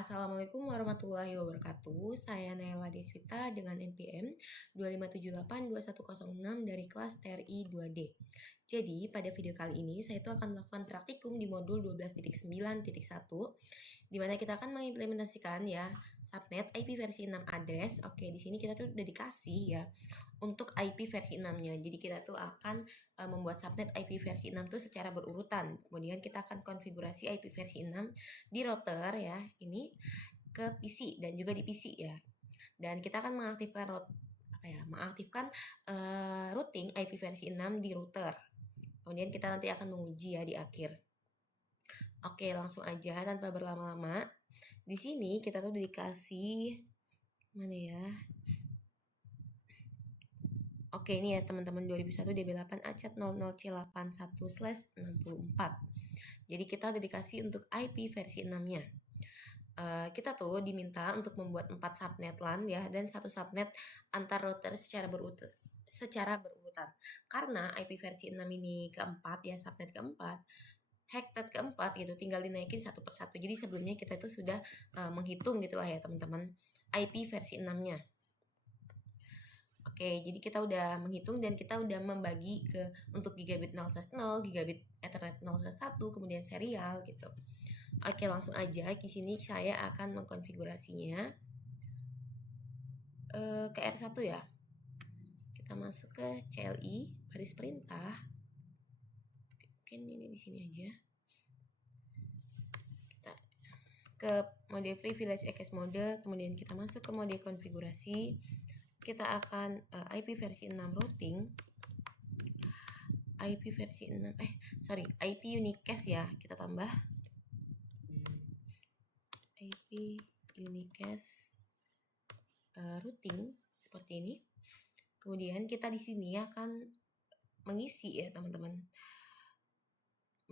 Assalamualaikum warahmatullahi wabarakatuh. Saya Naila Deswita dengan NPM 257821006 dari kelas TRI 2D. Jadi, pada video kali ini saya itu akan melakukan praktikum di modul 12.9.1 di mana kita akan mengimplementasikan ya subnet IP versi 6 address. Oke, di sini kita tuh udah dikasih ya untuk IP versi 6-nya. Jadi kita tuh akan membuat subnet IP versi 6 tuh secara berurutan. Kemudian kita akan konfigurasi IP versi 6 di router ya, ini ke PC dan juga di PC ya. Dan kita akan mengaktifkan routing IP versi 6 di router. Kemudian kita nanti akan menguji ya di akhir. Oke, langsung aja tanpa berlama-lama. Di sini kita tuh dikasih mana ya? Oke, ini ya teman-teman 2001 DB8 ACAT 00C81/64. Jadi kita udah dikasih untuk IP versi 6-nya. Kita tuh diminta untuk membuat 4 subnet LAN ya dan 1 subnet antar router secara berurutan. Karena IP versi 6 ini keempat ya, subnet keempat, hektat keempat gitu, tinggal dinaikin satu persatu. Jadi sebelumnya kita itu sudah menghitung gitulah ya teman-teman IP versi 6-nya. Oke, jadi kita udah menghitung dan kita udah membagi ke untuk gigabit 0/0, gigabit Ethernet 0/1, kemudian serial gitu. Oke, langsung aja di sini saya akan mengkonfigurasinya ke R1 ya. Kita masuk ke CLI, baris perintah. Mungkin ini di sini aja. Kita ke mode privilege access mode, kemudian kita masuk ke mode konfigurasi. Kita akan IP versi 6 routing. IP versi 6 IP unicast ya, kita tambah IP unicast routing seperti ini. Kemudian kita di sini akan mengisi ya teman-teman,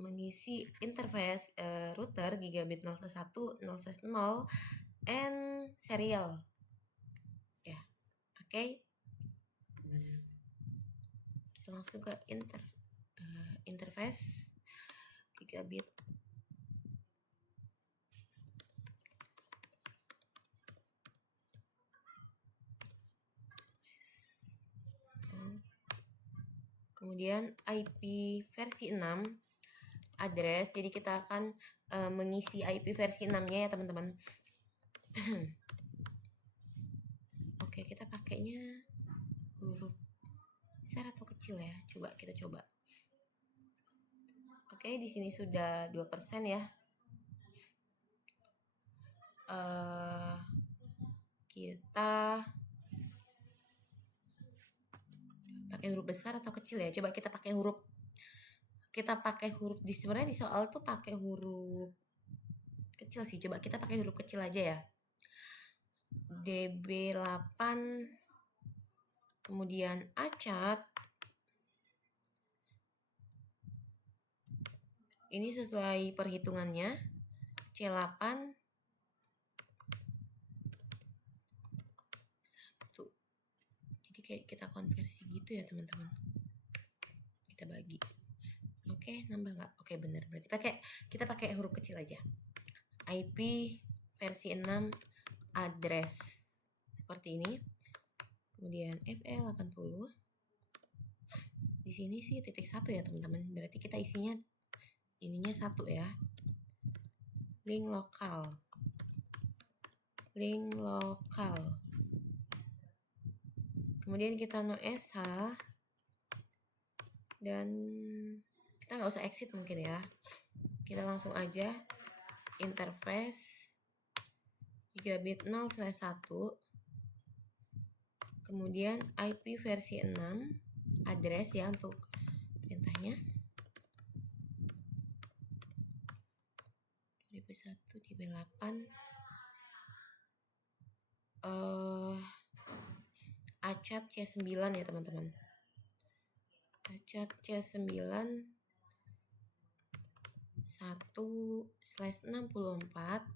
mengisi interface router gigabit 0/1, 0/0 and serial ya. Oke. Kita langsung ke interface gigabit. Kemudian IP versi 6 address. Jadi kita akan mengisi IP versi 6-nya ya teman-teman. Oke, kita pakainya huruf besar atau kecil ya? Kita coba. Oke, di sini sudah 2% ya. Kita pakai huruf besar atau kecil ya? Coba kita pakai huruf sebenarnya di soal tuh pakai huruf kecil sih. Coba kita pakai huruf kecil aja ya. DB8 kemudian ACAT. Ini sesuai perhitungannya. C8 1. Jadi kayak kita konversi gitu ya teman-teman. Kita bagi. Oke, nambah nggak? Oke, benar. Berarti kita pakai huruf kecil aja. IP versi 6 address seperti ini. Kemudian FL80. Di sini sih titik 1 ya teman-teman. Berarti kita isinya ininya 1 ya. Link lokal. Kemudian kita no SH dan kita nggak usah exit mungkin ya. Kita langsung aja interface gigabit 0/1. Kemudian IP versi 6 address ya untuk perintahnya. 2001 DB8 ACAT C9 ya teman-teman. ACAT C9 1/64.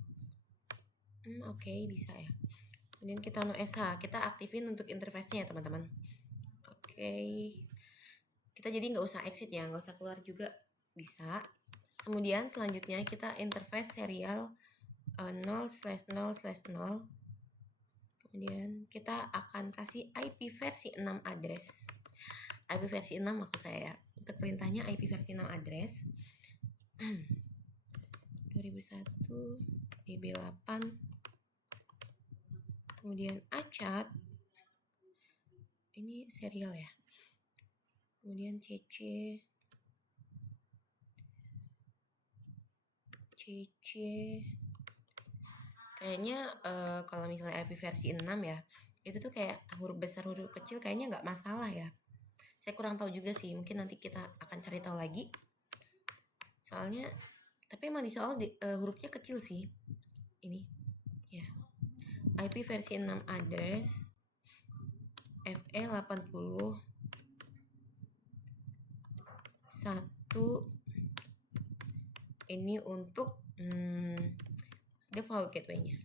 Oke, bisa ya. Kemudian kita no SH, kita aktifin untuk interface-nya ya teman-teman. Oke. Kita jadi nggak usah exit ya, nggak usah keluar juga bisa. Kemudian selanjutnya kita interface serial 0/0/0. Kemudian kita akan kasih IP versi 6 address. IP versi 6 maksud saya. Untuk perintahnya IP versi 6 address. 2001 DB8. Kemudian achat. Ini serial ya. Kemudian CC kayaknya kalau misalnya IP versi 6 ya, itu tuh kayak huruf besar huruf kecil kayaknya nggak masalah ya. Saya kurang tahu juga sih, mungkin nanti kita akan cari tahu lagi. Soalnya tapi emang di soal hurufnya kecil sih. Ini ya. IP versi 6 address FE80 1 ini untuk default gateway-nya.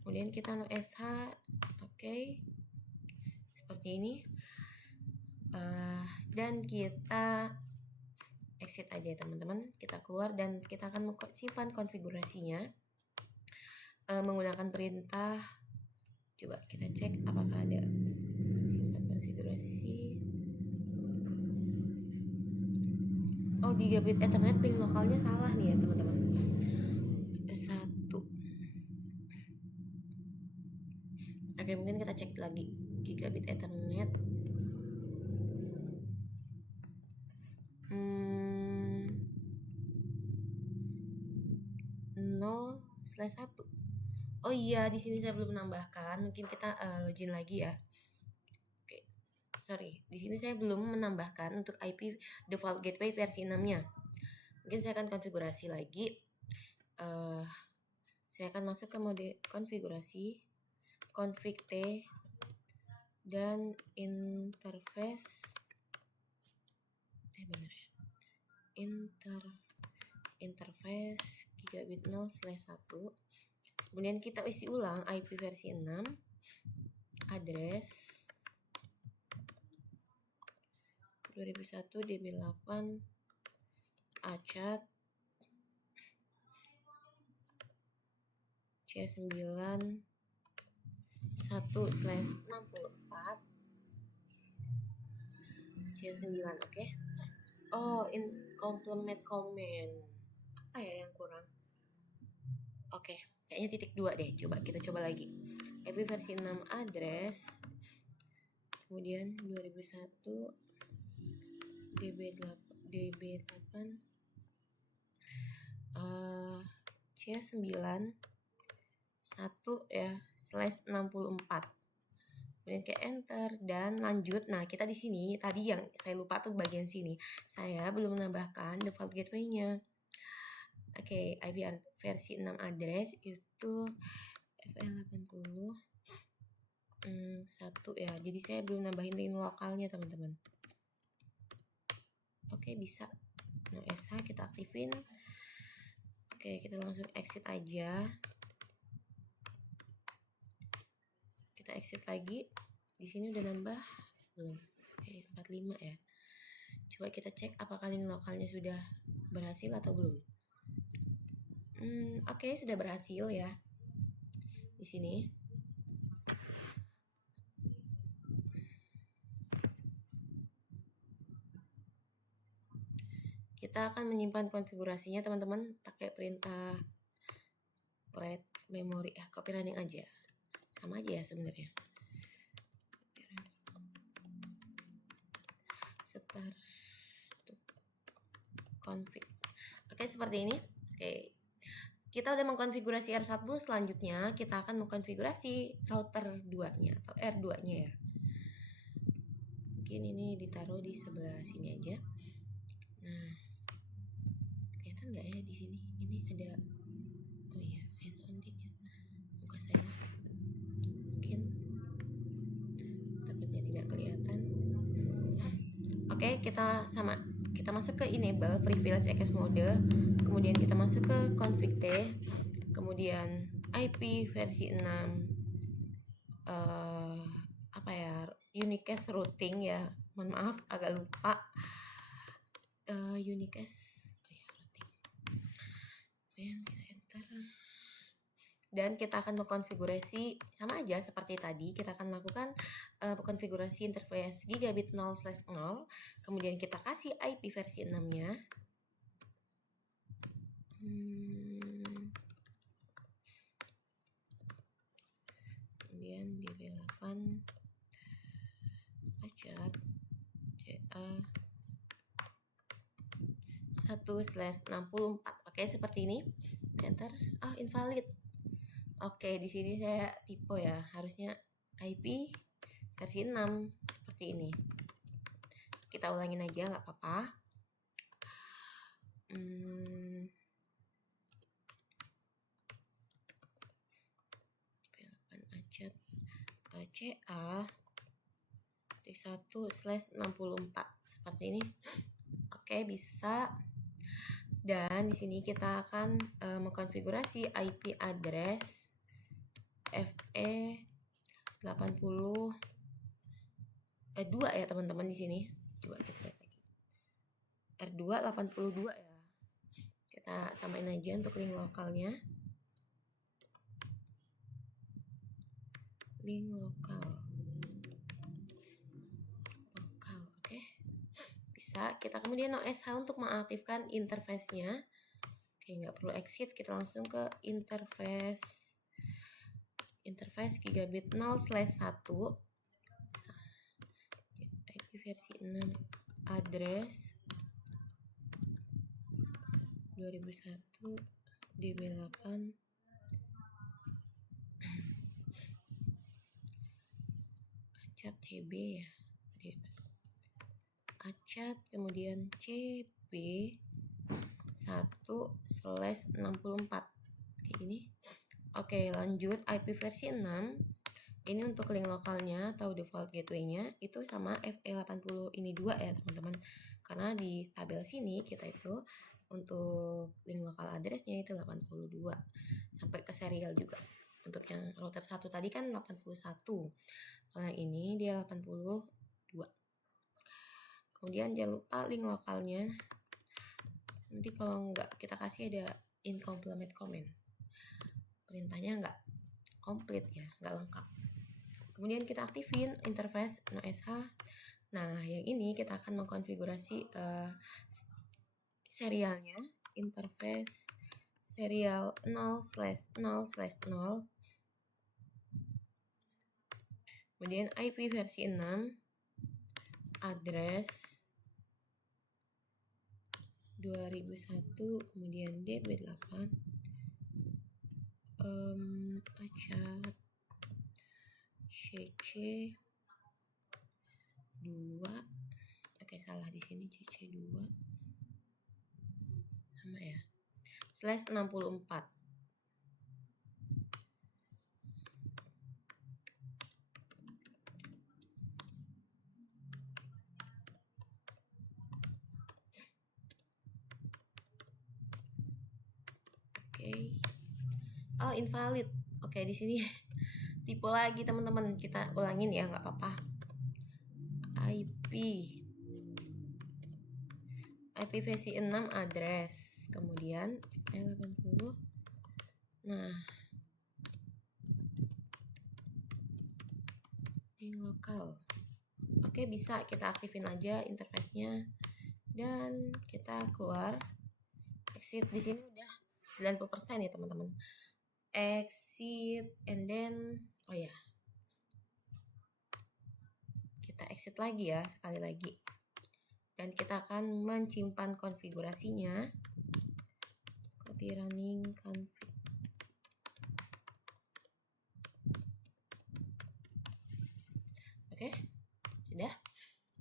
Kemudian kita no SH, oke, seperti ini. Dan kita exit aja ya teman-teman. Kita keluar dan kita akan simpan konfigurasinya menggunakan perintah. Coba kita cek apakah ada simpan konfigurasi. Oh, gigabit Ethernet ping lokalnya salah nih ya teman-teman. 1. Oke, mungkin kita cek lagi gigabit Ethernet. 0/1. Oh iya, di sini saya belum menambahkan. Mungkin kita login lagi ya. Oke. Sorry, di sini saya belum menambahkan untuk IP default gateway versi 6-nya. Mungkin saya akan konfigurasi lagi. Saya akan masuk ke mode konfigurasi, config T, dan interface. Benar ya. Interface gigabit 0/1. Kemudian kita isi ulang IP versi 6, address 2001 DB8 achat C9 1/64 C9, oke. Oh, complement comment. Apa ya yang kurang? Oke, kayaknya titik 2 deh. Coba kita coba lagi. IP versi 6 address. Kemudian 2001 DB8 C9 1 ya /64. Kemudian ke enter dan lanjut. Nah, kita di sini tadi yang saya lupa tuh bagian sini. Saya belum menambahkan default gateway-nya. Oke, IP versi 6 address itu FE80 1 ya. Jadi saya belum nambahin ping lokalnya, teman-teman. Oke, bisa. No SH kita aktifin. Oke, kita langsung exit aja. Kita exit lagi. Di sini udah nambah belum? Oke, 45 ya. Coba kita cek apakah link lokalnya sudah berhasil atau belum. Oke, sudah berhasil ya. Di sini. Kita akan menyimpan konfigurasinya teman-teman pakai perintah write memory copy running aja. Sama aja ya sebenarnya. Start config. Oke, seperti ini. Oke. Kita udah mengkonfigurasi R1, selanjutnya kita akan mengkonfigurasi router 2-nya atau R2-nya ya. Mungkin ini ditaruh di sebelah sini aja. Nah, kelihatan nggak ya di sini? Ini ada, oh iya, hands on nya. Muka saya mungkin takutnya tidak kelihatan. Oke, kita masuk ke enable privilege access mode, kemudian kita masuk ke config T, kemudian IP versi 6 unicast routing ya, mohon maaf agak lupa unicast routing, kemudian kita enter. Dan kita akan mengkonfigurasi sama aja seperti tadi. Kita akan melakukan konfigurasi interface gigabit 0/0. Kemudian kita kasih IP versi 6-nya. Kemudian DB8 acat CA 1/64. Oke, seperti ini. Enter. Invalid. Oke, di sini saya typo ya. Harusnya IP versi 6 seperti ini. Kita ulangin aja, nggak apa-apa. Acat CA 1/64 seperti ini. Oke, bisa. Dan di sini kita akan mengkonfigurasi IP address FE 82 ya teman-teman di sini. Coba kita lihat lagi. R2 82 ya. Kita samain aja untuk link lokalnya. Link lokal, oke. Bisa. Kita kemudian OSH untuk mengaktifkan interface-nya. Oke, nggak perlu exit, kita langsung ke interface gigabit 0/1 IP versi 6 address 2001 DB8 acat CB ya, acat kemudian CB 1/64 kayak gini. Oke, lanjut. IP versi 6 ini untuk link lokalnya atau default gateway-nya itu sama FE80 ini 2 ya teman-teman, karena di tabel sini kita itu untuk link lokal address-nya itu 82 sampai ke serial juga. Untuk yang router 1 tadi kan 81, kalau yang ini dia 82. Kemudian jangan lupa link lokalnya, nanti kalau nggak kita kasih ada incomplete comment, perintahnya nggak komplit ya, nggak lengkap. Kemudian kita aktifin interface OSH. Nah, yang ini kita akan mengkonfigurasi serialnya, interface serial 0/0/0. Kemudian IP versi 6, address 2001, kemudian DB8, acat CC 2. Oke, salah di sini, CC 2 sama ya, /64. Oke. Invalid. Oke, di sini tipe lagi teman-teman, kita ulangin ya, nggak apa-apa. IP versi 6 address, kemudian FE80. Nah, link lokal. Oke, bisa kita aktifin aja interface-nya dan kita keluar. Exit di sini udah 90% ya teman-teman. Exit and then kita exit lagi ya, sekali lagi. Dan kita akan menyimpan konfigurasinya. Copy running config. Oke, sudah.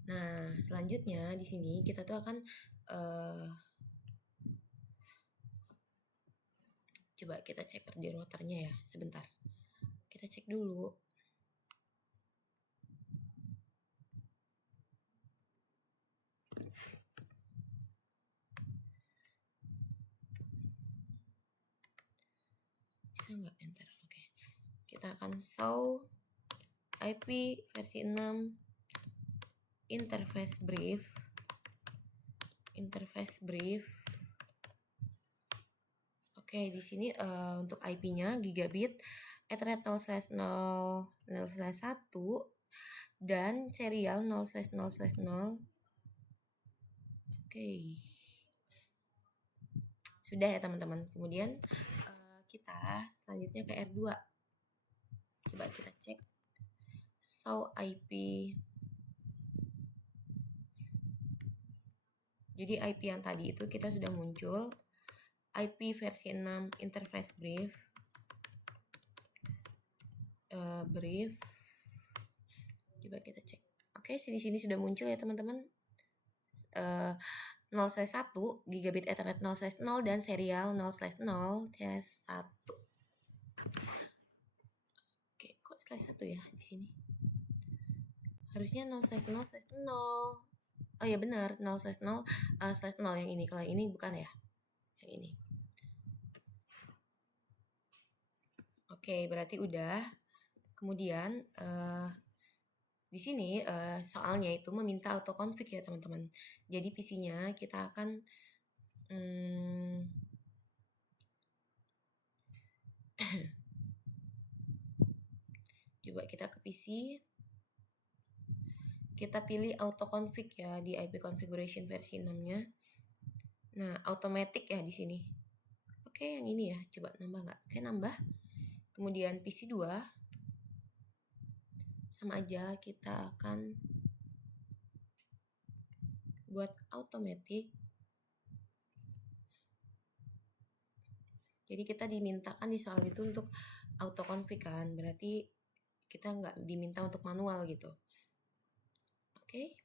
Nah, selanjutnya di sini kita tuh akan coba kita cek di routernya ya, sebentar. Kita cek dulu. Bisa nggak enter? Oke. Kita akan show IP versi 6 interface brief. Oke, di sini untuk IP-nya gigabit Ethernet 0/0/0/1 dan serial 0/0/0. Oke. Sudah ya teman-teman. Kemudian kita selanjutnya ke R2. Coba kita cek. Show IP. Jadi IP yang tadi itu kita sudah muncul. IP versi 6 interface brief. Coba kita cek. Oke, di sini sudah muncul ya teman-teman. 0/1 gigabit Ethernet 0/0 dan serial 0/0/1. Oke, kok /1 ya di sini? Harusnya 0/0/0. Oh ya benar, 0/0/0 yang ini. Kalau yang ini bukan ya? Yang ini. Oke, berarti udah. Kemudian di sini soalnya itu meminta autoconfig ya teman-teman. Jadi PC-nya kita akan coba kita ke PC. Kita pilih autoconfig ya di IP configuration versi 6-nya. Nah, automatic ya di sini. Oke, yang ini ya. Coba nambah nggak? Oke, nambah. Kemudian PC 2. Sama aja kita akan buat automatic. Jadi kita dimintakan di soal itu untuk autoconfig kan. Berarti kita nggak diminta untuk manual gitu. Oke.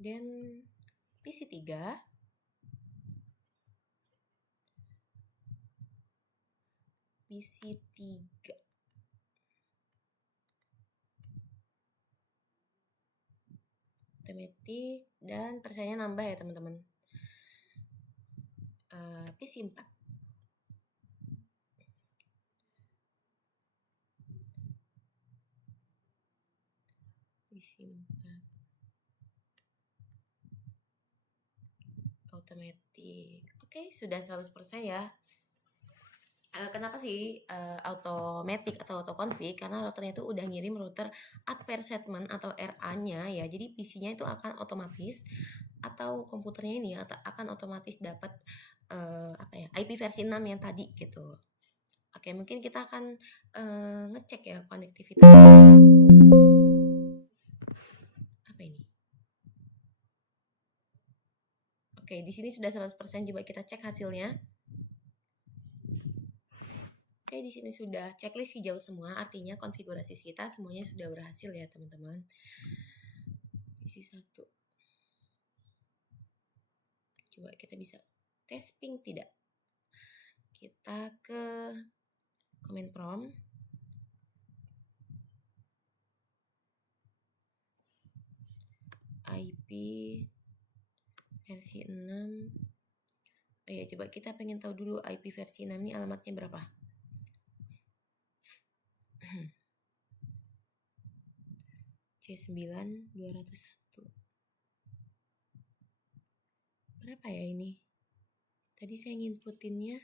Dan PC 3. PC 3. Automatic dan persennya nambah ya teman-teman. PC 4. PC 4. Automatic. Oke, sudah 100% ya. Kenapa sih automatic atau autoconfig? Karena routernya itu udah ngirim router add pair segment atau RA-nya ya. Jadi PC-nya itu akan otomatis atau komputernya ini akan otomatis dapat IP versi 6 yang tadi gitu. Oke, mungkin kita akan ngecek ya konektivitas. Apa ini? Oke, di sini sudah 100%. Coba kita cek hasilnya. Oke, di sini sudah checklist hijau semua, artinya konfigurasi kita semuanya sudah berhasil ya teman-teman. Isi 1. Coba kita bisa tes ping tidak. Kita ke command prompt. IP versi 6. Oh ya, coba kita pengen tahu dulu IP versi 6 ini alamatnya berapa. C9201. Berapa ya ini? Tadi saya nginputinnya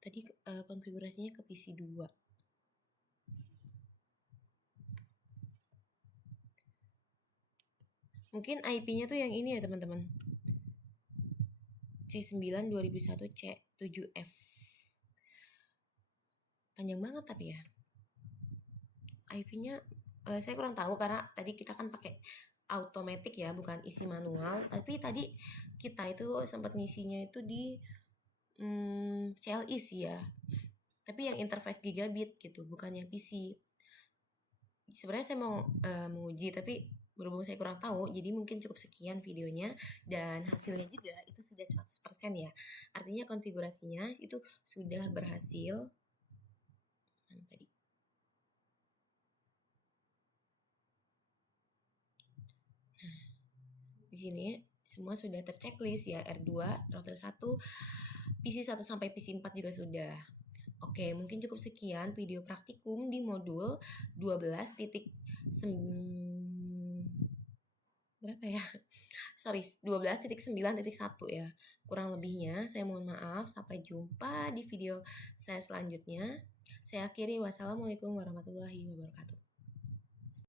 tadi konfigurasinya ke PC 2. Mungkin IP-nya tuh yang ini ya teman-teman. C9-2001-C7F. Panjang banget tapi ya. IP-nya saya kurang tahu karena tadi kita kan pakai automatic ya, bukan isi manual. Tapi tadi kita itu sempat ngisinya itu di CLI sih ya. Tapi yang interface gigabit gitu, bukan yang PC. Sebenarnya saya mau menguji tapi berhubung saya kurang tahu, jadi mungkin cukup sekian videonya dan hasilnya juga itu sudah 100% ya. Artinya konfigurasinya itu sudah berhasil. Tadi. Nah, di sini semua sudah terchecklist ya, R2, router 1, PC 1 sampai PC 4 juga sudah. Oke, mungkin cukup sekian video praktikum di modul 12 berapa ya? Sorry, 12.9.1 ya. Kurang lebihnya saya mohon maaf. Sampai jumpa di video saya selanjutnya. Saya akhiri, wassalamualaikum warahmatullahi wabarakatuh.